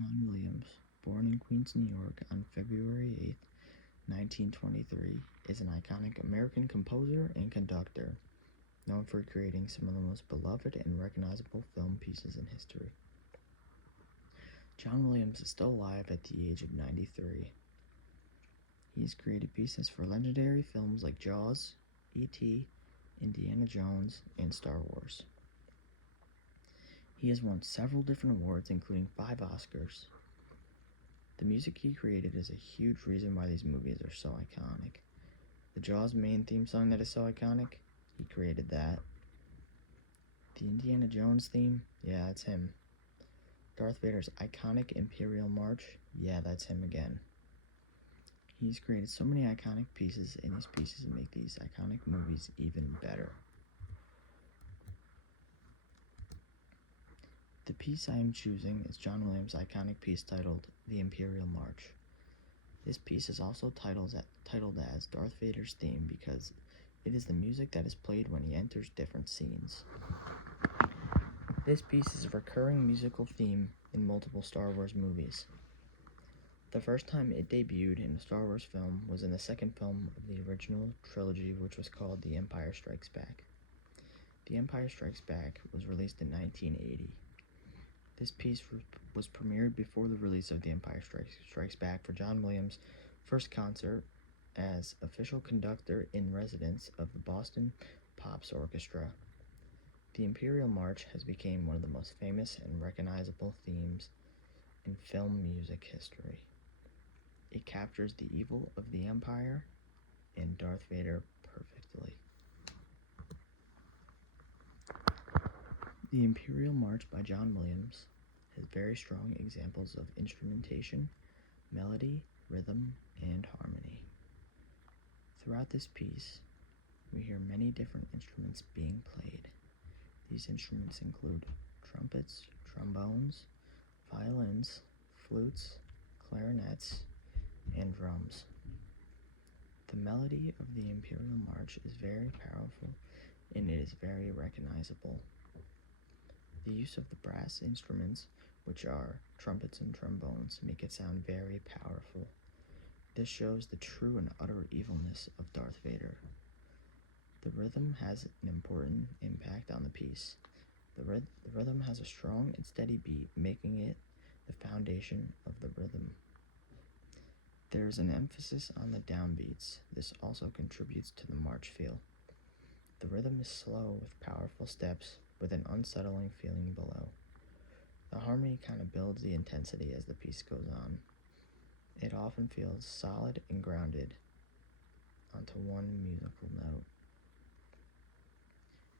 John Williams, born in Queens, New York on February 8, 1923, is an iconic American composer and conductor known for creating some of the most beloved and recognizable film pieces in history. John Williams is still alive at the age of 93. He's created pieces for legendary films like Jaws, E.T., Indiana Jones, and Star Wars. He has won several different awards, including 5 Oscars. The music he created is a huge reason why these movies are so iconic. The Jaws main theme song that is so iconic, he created that. The Indiana Jones theme, yeah, that's him. Darth Vader's iconic Imperial March, yeah, that's him again. He's created so many iconic pieces, and these pieces make these iconic movies even better. The piece I am choosing is John Williams' iconic piece titled The Imperial March. This piece is also titled as Darth Vader's theme because it is the music that is played when he enters different scenes. This piece is a recurring musical theme in multiple Star Wars movies. The first time it debuted in a Star Wars film was in the second film of the original trilogy, which was called The Empire Strikes Back. The Empire Strikes Back was released in 1980. This piece was premiered before the release of The Empire Strikes Back for John Williams' first concert as official conductor in residence of the Boston Pops Orchestra. The Imperial March has become one of the most famous and recognizable themes in film music history. It captures the evil of the Empire and Darth Vader perfectly. The Imperial March by John Williams has very strong examples of instrumentation, melody, rhythm, and harmony. Throughout this piece, we hear many different instruments being played. These instruments include trumpets, trombones, violins, flutes, clarinets, and drums. The melody of the Imperial March is very powerful and it is very recognizable. The use of the brass instruments, which are trumpets and trombones, make it sound very powerful. This shows the true and utter evilness of Darth Vader. The rhythm has an important impact on the piece. The rhythm has a strong and steady beat, making it the foundation of the rhythm. There is an emphasis on the downbeats. This also contributes to the march feel. The rhythm is slow with powerful steps with an unsettling feeling below. The harmony kind of builds the intensity as the piece goes on. It often feels solid and grounded onto one musical note.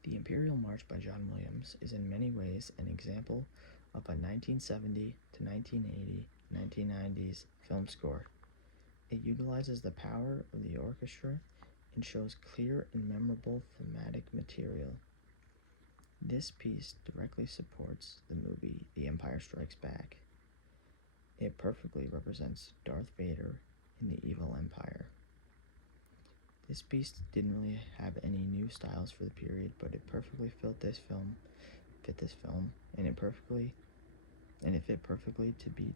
The Imperial March by John Williams is in many ways an example of a 1970 to 1980, 1990s film score. It utilizes the power of the orchestra and shows clear and memorable thematic material. This piece directly supports the movie The Empire Strikes Back. It perfectly represents Darth Vader in the evil empire. This piece didn't really have any new styles for the period, but it perfectly fit this film, and it fit perfectly to be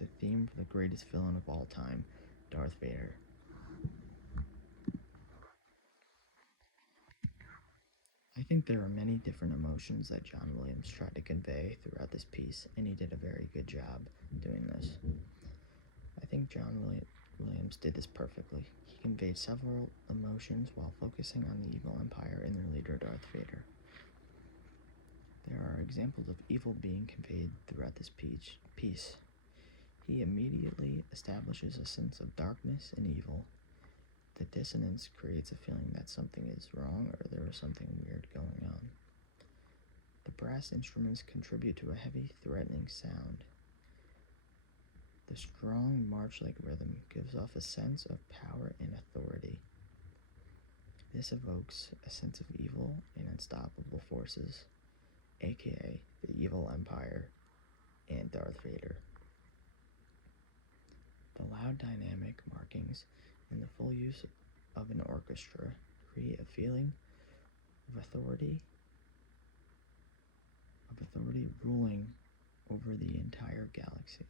the theme for the greatest villain of all time, Darth Vader. I think there are many different emotions that John Williams tried to convey throughout this piece, and he did a very good job doing this. I think John Williams did this perfectly. He conveyed several emotions while focusing on the evil empire and their leader, Darth Vader. There are examples of evil being conveyed throughout this piece. He immediately establishes a sense of darkness and evil. The dissonance creates a feeling that something is wrong or there is something weird going on. The brass instruments contribute to a heavy, threatening sound. The strong march-like rhythm gives off a sense of power and authority. This evokes a sense of evil and unstoppable forces, aka the evil empire and Darth Vader. The loud dynamic markings and the full use of an orchestra create a feeling of authority ruling over the entire galaxy.